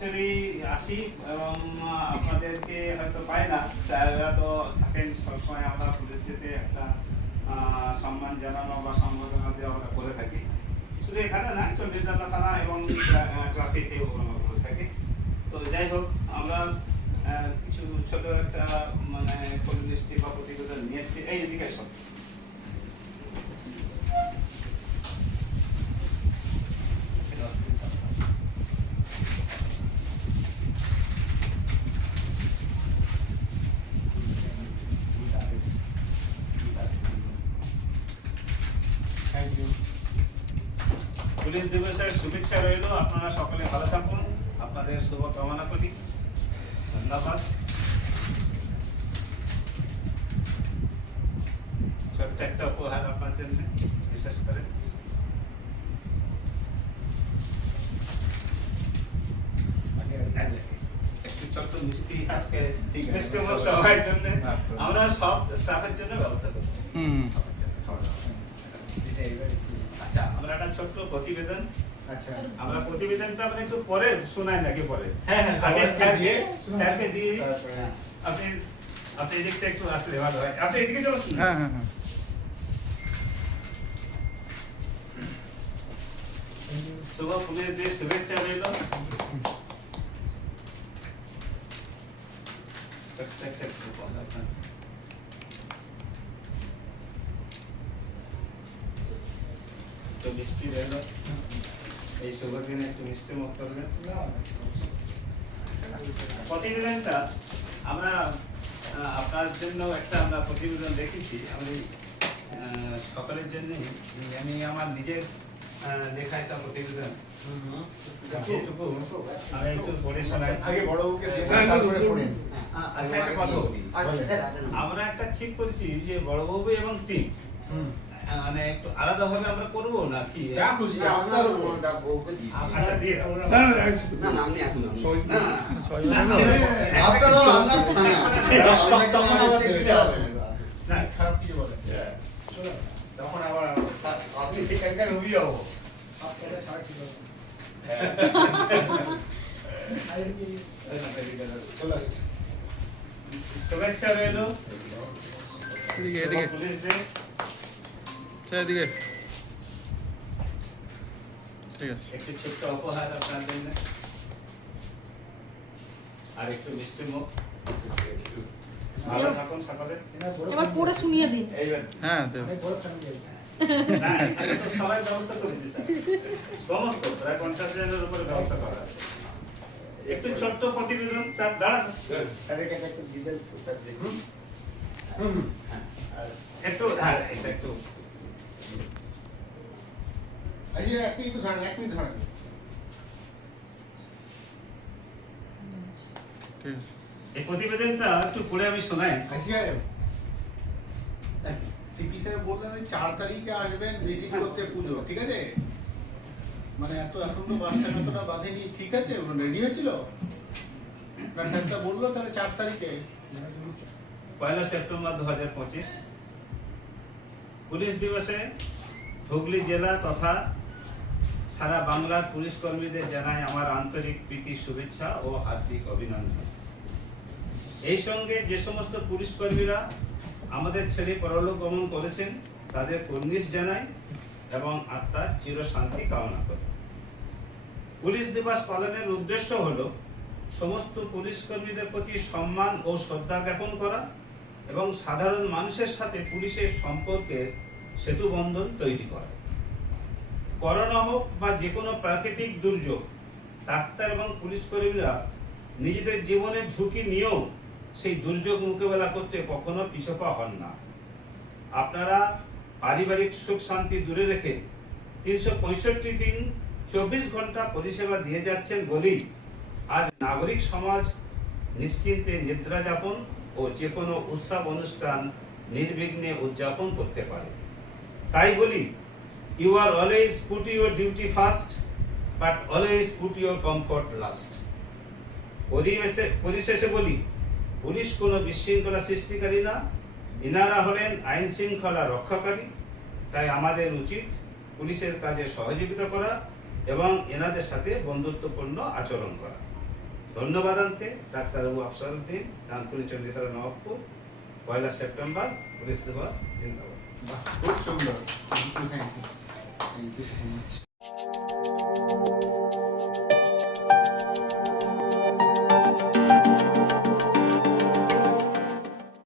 Actually আসি, এবং আপনাদেরকে হয়তো পাই না। স্যাররা তো থাকেন, সবসময় আমরা পুলিশ যেতে একটা সম্মান জানানো বা সম্বোধনা দিয়ে আমরা করে থাকি। শুধু এখানে না চণ্ডীদাতা থানা এবং ট্রাফিকে করে থাকি। তো যাই হোক, আমরা কিছু ছোট একটা মানে পরিদৃষ্টি বা প্রতিবেদন নিয়ে এসেছি। এই এদিকে সব থ্যাংক ইউ পুলিশ দিবসের শুভেচ্ছা রইল। আপনারা সকলে ভালো থাকুন। আপনাদের শুভ কামনা করি। ধন্যবাদ। ছোট্ট একটা উপহার আপনার জন্য বিশেষ করে। একটু ছোট্ট মিষ্টি আজকে মিষ্টি মুখ সবার জন্য আমরা সব স্টাফের জন্য ব্যবস্থা করছি। আচ্ছা আমরা একটা ছোট্ট প্রতিবেদন আচ্ছা আমরা প্রতিবেদনটা আমরা একটু পরে শোনাই নাকি পরে হ্যাঁ হ্যাঁ আগে স্যারকে স্যারকে দিয়ে আপনি আপনি এদিকটা একটু আসলে ভালো হয় আপনি এদিকে চলে হ্যাঁ হ্যাঁ হ্যাঁ শুভ পুলিশ দিয়ে শুভেচ্ছা রইল একটা একটা একটু বলা আপনার। একটু মিষ্টি রইল এই শুভ দিনে একটু মিষ্টি মুখ করবেন প্রতিবেদনটা আমরা আপনার জন্য একটা আমরা প্রতিবেদন দেখেছি। আমি সকলের জন্য আমি আমার নিজের আহ, লেখা একটা প্রতিবেদন। আমরা একটা ঠিক করেছি যে বড় বড়বাবু এবং টিম মানে একটু আলাদা ভাবে আমরা করব নাকি যা খুশি আপনার আচ্ছা দিয়ে দাও। আপনারও আপনার থানা তখন আবার দিতে হবে না, খারাপ কিছু বলে তখন আবার আপনি সেখানকার অভিভাবক চলে আসুন শুভেচ্ছা রইল এদিকে এদিকে পুলিশ ডে আচ্ছা এদিকে। ঠিক আছে। একটু ছোট্ট উপহার আপনার জন্য। আর একটু মিষ্টি মুখ। ভালো থাকুন সকলে। এবার পড়ে শুনিয়ে দিন এইবার। হ্যাঁ দেব। না এখানে তো সবাই ব্যবস্থা করেছি স্যার। সমস্ত প্রায় পঞ্চাশ জনের উপরে ব্যবস্থা করা আছে। একটু ছোট্ট প্রতিবেদন স্যার দাঁড়ান। স্যারের কাছে একটা ডিটেল দেখুন। হুম। একটু হ্যাঁ এটা একটু এক মিনিট ধরেন এক মিনিট ধরেন এই প্রতিবেদনটা একটু পড়ে আমি শোনাই সিপি স্যার বললেন ওই চার তারিখে আসবেন করতে পুজো ঠিক আছে মানে এত এখন তো বাসটা কতটা বাঁধেনি ঠিক আছে রেডি হয়েছিল না বলল তাহলে চার তারিখে পয়লা সেপ্টেম্বর দু হাজার পঁচিশ। পুলিশ দিবসে হুগলি জেলা তথা সারা বাংলার পুলিশ কর্মীদের জানাই আমার আন্তরিক প্রীতি, শুভেচ্ছা ও হার্দিক অভিনন্দন। এই সঙ্গে যে সমস্ত পুলিশ কর্মীরা আমাদের ছেড়ে পরলোক গমন করেছেন, তাদের কর্নিশ জানাই এবং আত্মার চিরশান্তি কামনা করি। পুলিশ দিবস পালনের উদ্দেশ্য হল সমস্ত পুলিশ কর্মীদের প্রতি সম্মান ও শ্রদ্ধা জ্ঞাপন করা এবং সাধারণ মানুষের সাথে পুলিশের সম্পর্কে সেতু বন্ধন তৈরি করা। করোনা হোক বা যে কোনো প্রাকৃতিক দুর্যোগ, ডাক্তার এবং পুলিশ কর্মীরা নিজেদের জীবনের ঝুঁকি নিয়েও সেই দুর্যোগ মোকাবেলা করতে কখনো পিছপা হন না। আপনারা পারিবারিক সুখ শান্তি দূরে রেখে তিনশো পঁয়ষট্টি দিন চব্বিশ ঘণ্টা পরিষেবা দিয়ে যাচ্ছেন বলেই আজ নাগরিক সমাজ নিশ্চিন্তে নিদ্রা যাপন ও যে কোনো উৎসব অনুষ্ঠান নির্বিঘ্নে উদযাপন করতে পারে। তাই বলি you are always put your duty first but always put your comfort last পরিবেশে, পরিশেষে বলি, পুলিশ কোনো বিশৃঙ্খলা সৃষ্টিকারী না। ইনারা হলেন আইন শৃঙ্খলা রক্ষাকারী। তাই আমাদের উচিত পুলিশের কাজে সহযোগিতা করা এবং এনাদের সাথে বন্ধুত্বপূর্ণ আচরণ করা। ধন্যবাদ আনতে ডাক্তারবাবু আফসারউদ্দিন ডানকুনি চণ্ডীতলা নবাবপুর, পয়লা সেপ্টেম্বর, পুলিশ দিবস, জিন্দাবাদ। খুব সুন্দর। Thank you Thank you so much.